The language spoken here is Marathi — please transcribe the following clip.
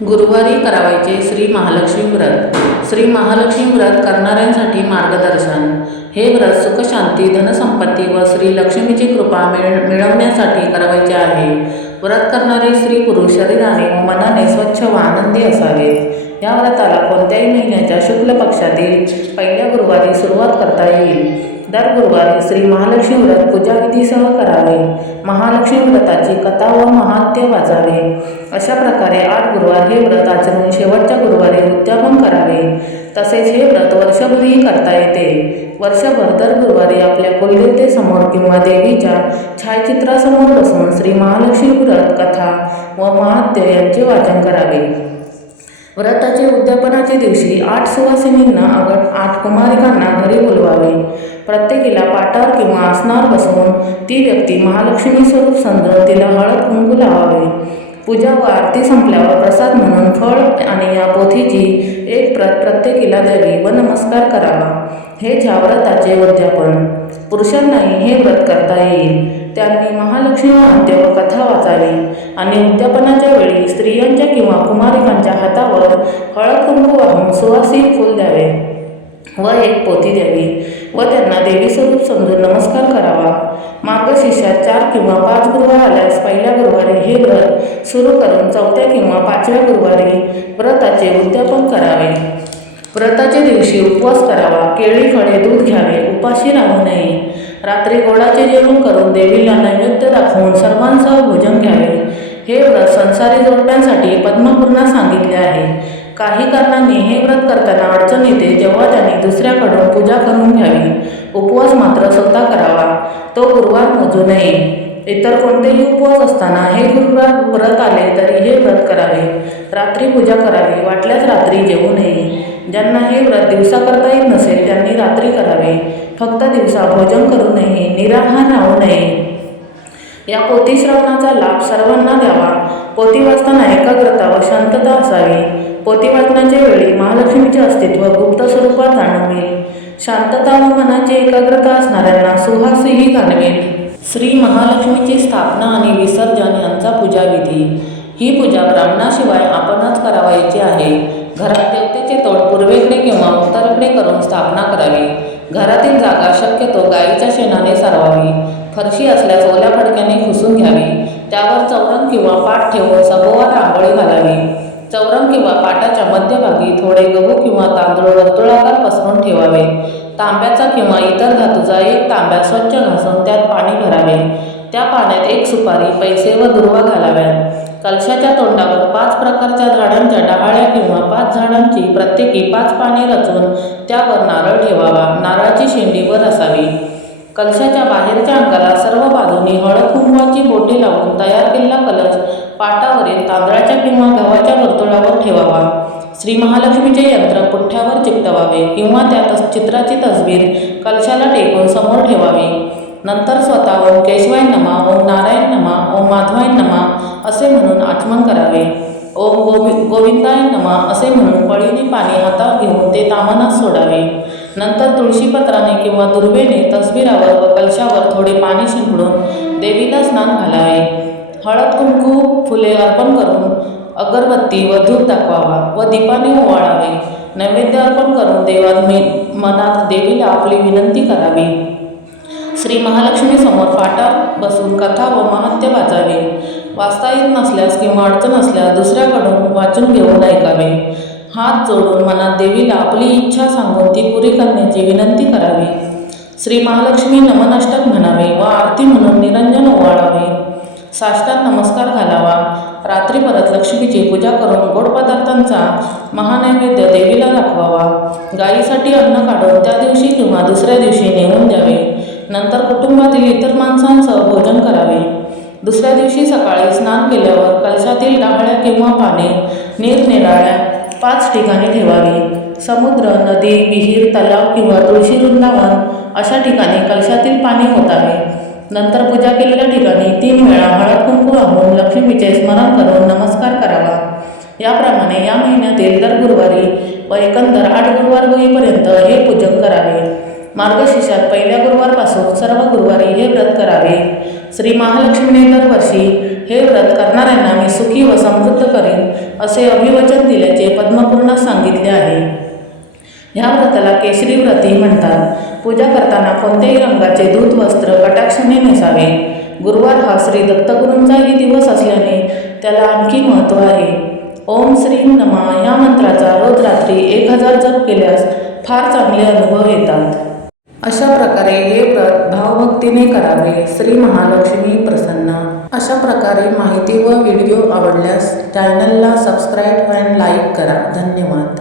गुरुवारी करावयाचे श्री महालक्ष्मी व्रत. श्री महालक्ष्मी व्रत करणाऱ्यांसाठी मार्गदर्शन. हे व्रत सुखशांती, धनसंपत्ती व श्री लक्ष्मीची कृपा मिळवण्यासाठी करावयाचे आहे. व्रत करणारे स्त्री पुरुष शरीराने व मनाने स्वच्छ व आनंदी असावेत. या व्रताला कोणत्याही महिन्याच्या शुक्ल पक्षातील पहिल्या गुरुवारी सुरुवात करता येईल. दर गुरुवारी श्री महालक्ष्मी व्रत पूजाविधीसह करावे. महालक्ष्मी व्रताची कथा व महात्म्य वाचावे. अशा प्रकारे 8 गुरुवार हे व्रत आचरून शेवटच्या गुरुवारी उद्यापन करावे. तसेच हे व्रत वर्षभरही करता येते. वर्षभर दर गुरुवारी आपल्या कुलदेवतेसमोर किंवा देवीच्या छायाचित्रासमोर बसून श्री महालक्ष्मी व्रत कथा व महात्म्य यांचे वाचन करावे. व्रताचे उद्यापनाच्या दिवशी 8 सुवासिनींना 8 कुमारिकांना घरी बोलवावे. प्रत्येकीला पाटावर किंवा आसनावर बसवून ती व्यक्ती महालक्ष्मी स्वरूप समजून तिला हळद कुंकू लावावे. पूजा व आरती संपल्यावर प्रसाद म्हणून फळ आणि या पोथीची एक प्रत प्रत्येकीला द्यावी व नमस्कार करावा. हे ज्या व्रताचे उद्यापन. पुरुषांनाही हे व्रत करता येईल. त्यांनी महालक्ष्मी महात्म्य व कथा वाचावी आणि उद्यापनाच्या वेळी स्त्रियांच्या किंवा कुमारिकांच्या हातावर हळद कुंकू वाहून सुवासिक फूल द्यावे व एक पोथी द्यावी व त्यांना देवी स्वरूप समजून नमस्कार करावा. मार्गशीर्षात 4 किंवा 5 गुरुवार आल्यास पहिल्या गुरुवारी हे व्रत सुरू करून 4थ्या किंवा 5व्या गुरुवारी व्रताचे उद्यापन करावे. व्रताच्या दिवशी उपवास करावा. केळी, फळे, दूध घ्यावे. उपाशी राहू नये. रात्री गोडाचे जेवण करून देवीला नैवेद्य दाखवून सर्वांसह भोजन घ्यावे. हे व्रत संसारी जोडप्यांसाठी पद्मपूर्णा सांगितले आहे. काही कारणांनी हे व्रत करताना अडचण येते जेव्हा त्यांनी दुसऱ्याकडून पूजा करून घ्यावी. उपवास मात्र स्वतः करावा. तो गुरुवार मोजू नये. इतर कोणतेही उपवास असताना हे गुरुवार व्रत आले तरी हे व्रत करावे. रात्री पूजा करावी. वाटल्यास रात्री जेवू नये. ज्यांना हे व्रत दिवसा करता येत नसेल त्यांनी रात्री करावे. फक्त दिवसा भोजन करू नये. निराहार राहू नये. या पोथी श्रवणाचा लाभ सर्वांना द्यावा. पोथी वाचताना एकाग्रता व शांतता असावी. पोथी वाचण्याच्या वेळी महालक्ष्मीचे अस्तित्व गुप्त स्वरूपात जाणवेल. शांतता व मनाची एकाग्रता असणाऱ्यांना सुहासही जाणवेल. श्री महालक्ष्मीची स्थापना आणि विसर्जन यांचा पूजाविधी. ही पूजा ब्राह्मणाशिवाय आपणच करावयाची आहे. घरात देवतेचे तोंड पूर्वेकडे किंवा उत्तरेकडे करून स्थापना करावी. घरातील जागा शक्यतो गायीच्या शेणाने सारवावी. फरशी असल्यास ओल्या फडक्याने पुसून घ्यावी. त्यावर चौरंग किंवा पाट ठेवून सभोवार रांगोळी घालावी. चौरंग किंवा पाटाच्या मध्यभागी थोडे गहू किंवा तांदूळ वर्तुळाकार पसरून ठेवावे. तांब्याचा किंवा इतर धातूचा एक तांब्या स्वच्छ घासून त्यात पाणी भरावे. त्या पाण्यात 1 सुपारी, पैसे व दुर्वा घालाव्यात. कलशाच्या तोंडावर 5 प्रकारच्या झाडांच्या डहाळ्या किंवा 5 झाडांची प्रत्येकी 5 पाने रचून त्यावर नारळ ठेवावा. नारळाची शेंडी वर असावी. कलशाच्या बाहेरच्या अंगाला सर्व बाजूनी हळद कुंकवाची बोटे लावून तयार केलेला कलश पाटावरील तांदळाच्या किंवा गव्हाच्या वर्तुळावर ठेवावा. श्री महालक्ष्मीचे यंत्र पुठ्ठ्यावर चिकटवावे किंवा त्या चित्राची तसबीर कलशाला टेकून समोर ठेवावी. नंतर स्वतः ओम केशवाय नमः, ओम नारायण नमः, ओम माधवाय नमः असे म्हणून आचमन करावे. ओम गोविंदाय नमः असे म्हणून पळीने पाणी हातात घेऊन ते तामनात सोडावे. नंतर तुळशीपत्राने किंवा दुर्वेने तसबीरावर व कलशावर थोडे पाणी शिंपडून देवीला स्नान घालावे. हळद कुंकू फुले अर्पण करून अगरबत्ती व धूप दाखवावा व दीपाने ओवाळावे. नैवेद्य अर्पण करून मनात देवीला आपली विनंती करावी. श्री महालक्ष्मी समोर पाटावर बसून कथा व महात्म्य वाचावे. वाचता येत नसल्यास किंवा अडचण असल्यास दुसऱ्याकडून वाचून घेऊन ऐकावे. हात जोडून मनात देवीला आपली इच्छा सांगून ती पुरी करण्याची विनंती करावी. श्री महालक्ष्मी नमनाष्टक म्हणावे व आरती म्हणून निरंजन ओवाळावे. साष्टांग नमस्कार घालावा. रात्री परत लक्ष्मीची पूजा करून गोड पदार्थांचा महानैवेद्य देवीला दाखवावा. गायीसाठी अन्न काढून त्या दिवशी किंवा दुसऱ्या दिवशी नेऊन द्यावे. नंतर कुटुंबातील इतर माणसांसह भोजन करावे. दुसऱ्या दिवशी सकाळी स्नान केल्यावर कलशातील डहाळ्या किंवा पाने निरनिराळ्या 5 ठिकाणी ठेवावी. समुद्र, नदी, विहीर, तलाव किंवा तुळशी वृंदावन अशा ठिकाणी कलशातील पाणी ओतावे. नंतर पूजा केलेल्या ठिकाणी 3 वेळा हळद कुंकू वाहून लक्ष्मीचे स्मरण करून नमस्कार करावा. याप्रमाणे या महिन्यातील दर गुरुवारी व एकंदर 8 गुरुवार होईपर्यंत हे पूजन करावे. मार्गशीर्षात पहिल्या गुरुवारपासून सर्व गुरुवारी हे व्रत करावे. श्री महालक्ष्मीने दरवर्षी हे व्रत करणाऱ्यांना मी सुखी व समृद्ध करीन असे अभिवचन दिल्याचे पद्मपुराणात सांगितले आहे. ह्या व्रताला केशरी व्रतही म्हणतात. पूजा करताना कोणत्याही रंगाचे धूत वस्त्र कटाक्षाने नेसावे. गुरुवार हा श्री दत्तगुरूंचाही दिवस असल्याने त्याला आणखी महत्त्व आहे. ओम श्रीं नमः या मंत्राचा रोज रात्री 1000 जप केल्यास फार चांगले अनुभव येतात. अशा प्रकारे हे व्रत भावभक्तीने करावे. श्री महालक्ष्मी प्रसन्न. अशा प्रकारे माहिती व व्हिडिओ आवडल्यास चॅनलला सबस्क्राईब आणि लाईक करा. धन्यवाद.